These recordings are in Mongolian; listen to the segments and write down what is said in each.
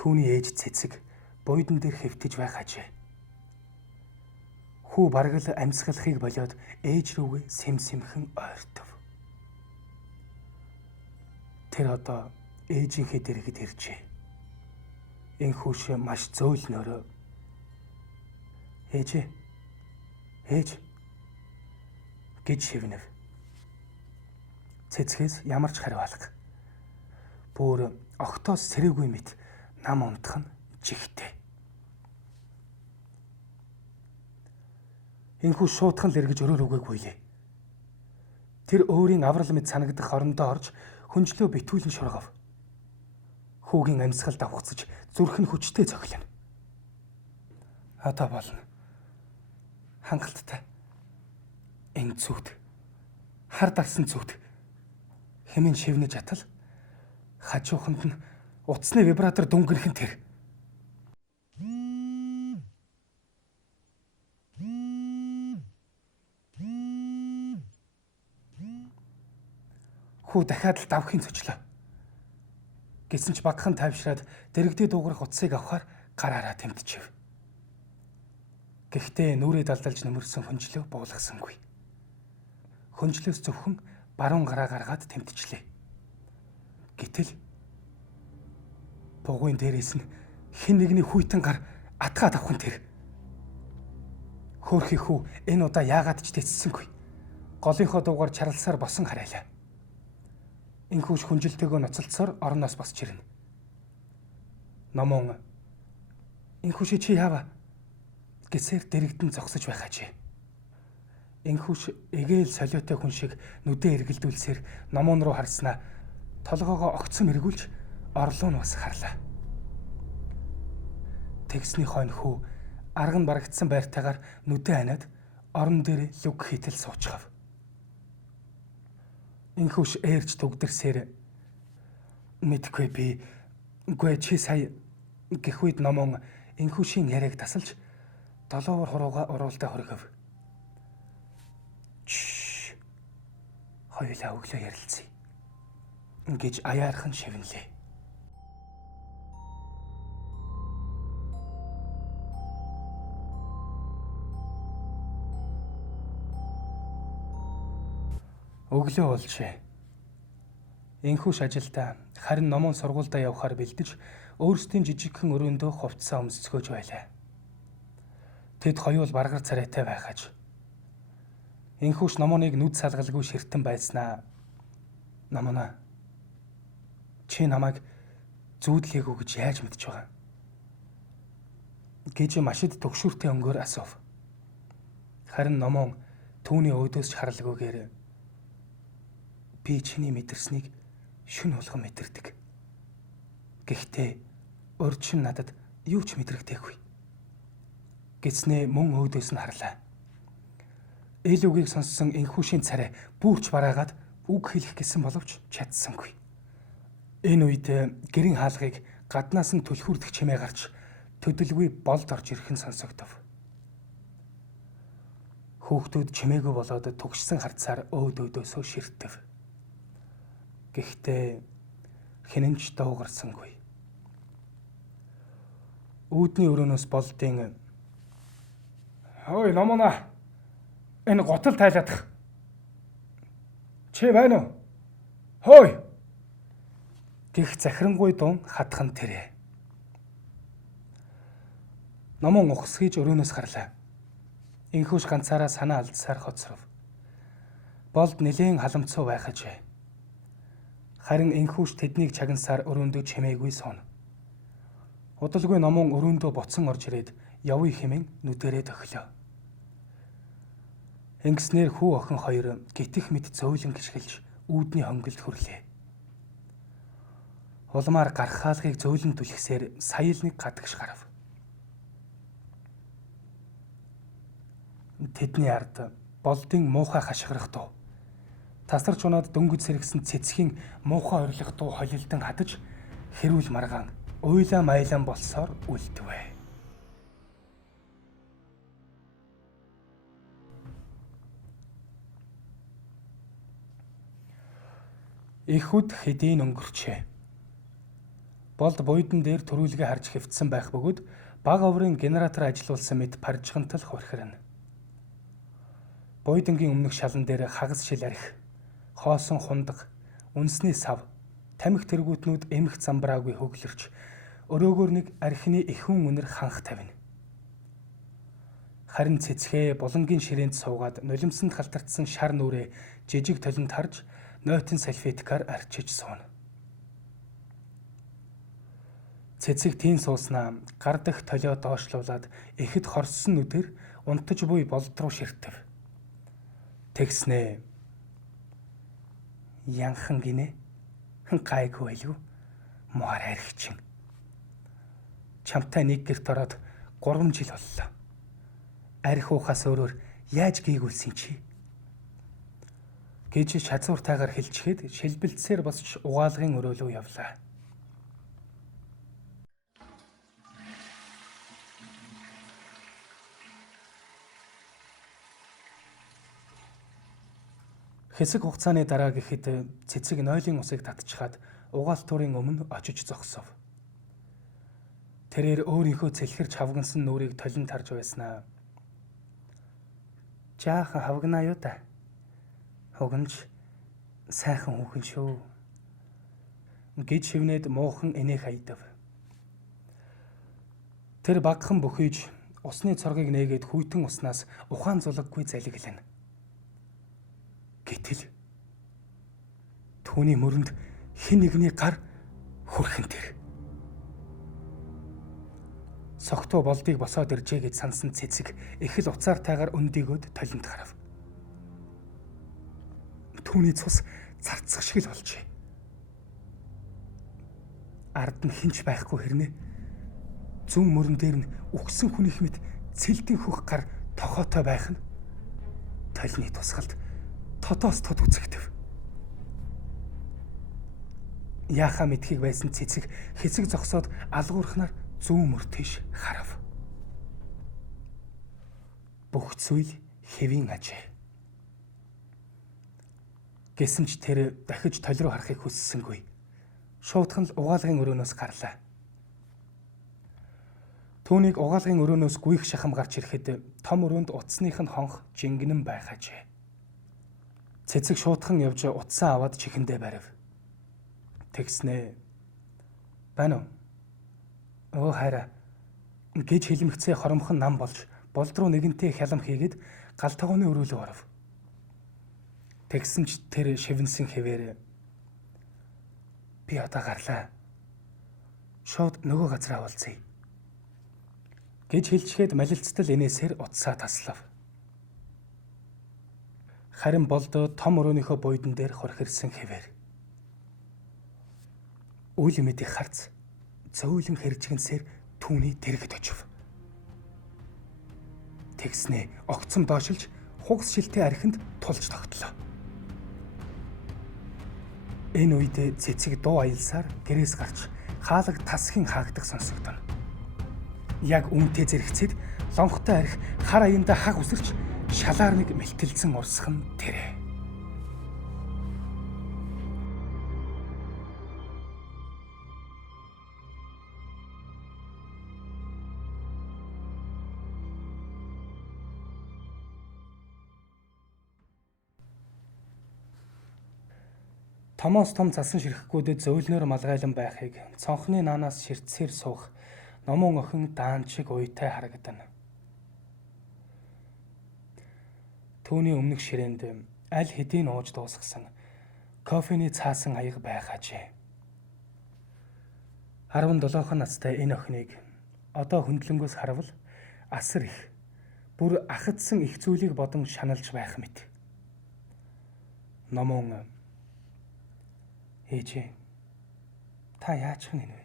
Түүний ээж цэцэг буйдан дээр хэвтэж байх ажээ. Хүү бараг л амьсгалахыг болоод ээж рүүгээ сэмхэн ойртов. Тэр одоо ээжийнхээ дэргэд иржээ. Энхүүш маш зөөлнөрөө ээж гэж шивнэв. Цэцгээс ямар ч хариу алга. Бүр огтоос сэрээгүй мэт нам унтах нь жигтэй. Энхүү шуудхан л эргэж өрөө рүүгээ гуйлээ. Тэр өөрийн аврал мэд санагдах орондоо орж хүнжлөө битүүлэн шургав. Хүүгийн амьсгал давхцаж зүрх нь хүчтэй цохилно. Одоо болно. Хангалттай. Энэ зүгт хар дарсан зүгт хэмээн шивнэж атал хажууханд нь утасны вибратор дүнгэрхэн тэр. Хүү дахиад л давхын цочлоо. Гэсэн ч багахан тайвшраад дэрэгдээ дуугарах утсыг авахаар гараараа тэмтчихв. Гэхдээ нүрээ далдалж нөмөрсөн хүнжлөө буулгасангүй. Хүнжлөөс зөвхөн баруун гараа гаргаад тэмтчихлээ. Гэтэл бугуйн дээрээс нь хэн нэгний хүйтэн гар атгаад авах нь тэр. Хөөрхий хүү энэ удаа яагаад ч тэцсэнгүй. Голынхоо дуугаар чарласаар босон харайлаа. Энхүүш хүнжилтэйгөө ноцолцсоор орноос босч ирнэ. Номон энхүүш чи яава гэсээр дэрэгдэн зогсож байх ажээ. Энхүүш эгээл солиотой хүн шиг нүдээ эргэлдүүлсээр номон руу харснаа толгоогоо огцом эргүүлж орлоо нь бас харлаа. Тэгсний хойно хүү арга нь барагдсан байртайгаар нүдээ ханаад орон дээр лүг хийтэл суучгав. Энхүүш ээрж төгдөрсээр мэдгүй би үгүй чи сая гэх үед номон энхүүшийн яриаг тасалж долоовор хурууга уруулдаа хоргив. Хоёулаа өглөө ярилцъя гэж аяархан шивнэлээ. Өглөө болжээ. Энхүүш ажилдаа харин номон сургуульдаа явахаар бэлдэж өөрсдийн жижигхэн өрөөндөө хувцсаа өмсцгөөж байлаа. Тэд хоёул баргар царайтай байхаж. Энхүүш номоныг нүд салгалгүй ширтэн байснаа. Номоноо чи намайг зүүдлээгүү гэж яаж мэдж байгаа? Гэж машид төгшүүртэй өнгөөр асуув. Харин номон түүний өөдөөс харалгүйгээр би чиний мэдэрснийг шүн болгон мэдэрдэг. Гэхдээ урьдчилан надад юу ч мэдрэгдээгүй. Гэснээ мөн өөдөөс нь харлаа. Эл үгийг сонссон энхүүшийн царай бүрч бараагаад үг хэлэх гэсэн боловч чадсангүй. Энэ үед гэрийн хаалгыг гаднаас нь түлхүүрдэх чимээ гарч төдөлгүй болд орж ирэх нь сонсогдов. Хүүхдүүд чимээгүй болоод түгшсэн харцаар өөдөөсөө ширтэв. Гэхдээ хинэн ч дуугарсангүй. Үүдний өрөөнөөс болдын "Ой номоноо энэ готол тайлаадах. Чи байна уу? Хөөе" гэх захирангуй дун хатхан тэрэ. Номон ухсгийж өрөөнөөс гарлаа. Энхүүш ганцаараа санаа алдсаар хоцров. Болд нэлээн халамцуу байх ажээ. Харин энхүүш тэднийг чагнасаар өрөөндөө чимээгүй сууна. Удалгүй номон өрөөндөө буцан орж ирээд явъя хэмээн нүдэрээ тохилоо. Ингэснээр хүү охин хоёр гитэх мэт зөөлөн гიშгэлж үүдний хонголд хүрлээ. Улмаар гарах хаалгыг зөөлөн түлхсээр сая л нэг гадагш гарав. Тэдний ард болдын муухай хашгирах дуу. Тасарч унаад дөнгөж сэргсэн цэцгийн муухай орлох дуу холилдон хадаж хэрүүл маргаан уйлаа майлан болсоор үлдвэ. Их үд хэдийн өнгөрчээ. Болд буйдан дээр төрүүлгээ харж хэвтсэн байх бөгөөд бага оврын генератор ажилуулсан мэт паржгантал хурхирна. Буйдангийн өмнөх шалан дээр хагас шил архи, хоосон хундаг, үнсний сав, тамхи тэргүүтнүүд эмх замбраагүй хөглөрч өрөөгөр нэг архины ихүүн үнэр ханх тавина. Харин цэцгээ булангийн ширээнд суугаад нулимсанд халтартсан шар нүрээ жижиг толинд харж нойтон салфеткаар арчиж сууна. Цэцэг тийм сууснаа гар дах толио доошлуулад ихэд хорссон нүдээр унтаж буй болд руу ширтэв. Тэгснээ янхан гинэ гайгүй байлгүй мууар архичин. Чамтай нэг гэрт ороод 3 жил боллоо. Арх уухаас өөрөөр яаж гээгүүлсэн чи? Гэж шазууртайгаар хэлчихэд шилбэлцсээр босч угаалгын өрөөлөө явлаа. Хэсэг хугацааны дараа гэхэд цэцэг нойлын усыг татчихад угаалт туурын өмнө очиж зогсов. Тэрээр өөрийнхөө цэлхэрч хавгансан нүрийг толинд харж байснаа. Жаахан хавгнаа юу та? Хугамж сайхан хүүхэн шүү. Гэж шивнээд муухан инээх хайдав. Тэр багхан бүхийж усны цоргийг нээгээд хүйтэн уснаас ухаан зулггүй залгилна. Гэтэл түүний мөрөнд хэн нэгний гар хүрхэн тэр. Согтуу болдыг босоод иржээ гэж сансан цэцэг их л уцаартайгаар өндийгөөд толинд харав. Түүний цус зарцах шиг л болжээ. Ард нь хинч байхгүй хэрнээ зүүн мөрөн дээр нь үхсэн хүнийх мэт цэлдэн хөх гар тохоотой байх нь толны тусгалд тодоос тод үзэгдэв. Яахаа мэдхийг байсан цэцэг хэсэг зогсоод алгуурхнаар зүүн мөр тийш харав. Бүх зүйл хэвийн ажээ. Гэсэн ч тэр дахиж тол руу харахыг хүссэнгүй. Шуудхан л угаалгын өрөөнөөс гарлаа. Түүнийг угаалгын өрөөнөөс гүйх шахам гарч ирэхэд том өрөөнд утасных нь хонх жингэнэн байх ажээ. Цэцэг шуудхан явж утсаа аваад чихэндээ барив. Тэгснээ байна уу? Оо хайраа гэж хэлмэгцээ хоромхон нам болж болд руу нэгэнтээ хялам хийгээд гал тогооны өрөөлөө оров. Тэгсэн ч тэр шивнсэн хэвээр би одоо гарлаа. Шууд нөгөө газар авалцъя гэж хэлчихэд малилцтал инээсээр утсаа таслав. Харин болд том өрөөнийхөө буйдан дээр хурхирсан хэвээр. Үйл мэдих харц зөөлөн хэржигнсээр түүний дэргэд очив. Тэгснээ огцом доошилж хугас шилтэй архинд тулж тогтлоо. Энэ үед цэцэг дуу аялсаар гэрээс гарч хаалга тасхийн хаагдах сонсогдоно. Яг үнтэй зэрэгцээд лонхтой арх хар аяндаа хаг үсэрч шалаар нэг мэлтэлцэн урсгах нь тэрэ. Томоос том цасан ширхэхгүйдэд зөөлнөр малгайлан байхыг цонхны наанаас ширтсээр суух номон охин даан шиг уйтай харагдана. Түүний өмнөх ширээнд аль хэдийн ууж дуусгасан кофений цаасан аяга байх ажээ. 17 настай энэ охиныг одоо хөндлөнгөөс харвал асар их бүр ахадсан их зүйлийг бодон шаналж байх мэт. Номон ээжээ та яачих нь вэ?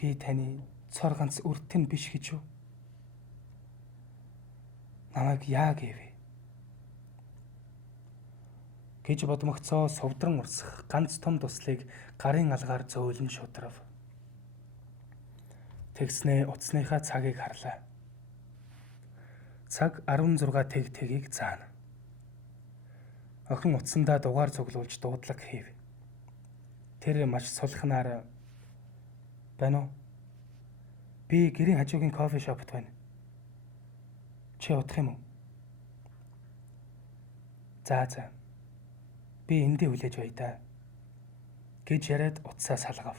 Би таны цор ганц үртэн биш гэж юу? Намайг яа гэвэ? Гэж бодмогцоо сувдран урсах ганц том туслыг гарын алгаар зөөлөн шудрав. Тэгснээ утасныхаа цагийг харлаа. Цаг 16 тэгийг заана. Охин утсандаа дугаар цуглуулж дуудлага хийв. Тэр маш сулхнаар Байна уу? Би гэрийн хажуугийн кофе шопт байна. Чи удах юм уу? За. Би эндээ хүлээж бая да. Гэж яриад утсаа салгав.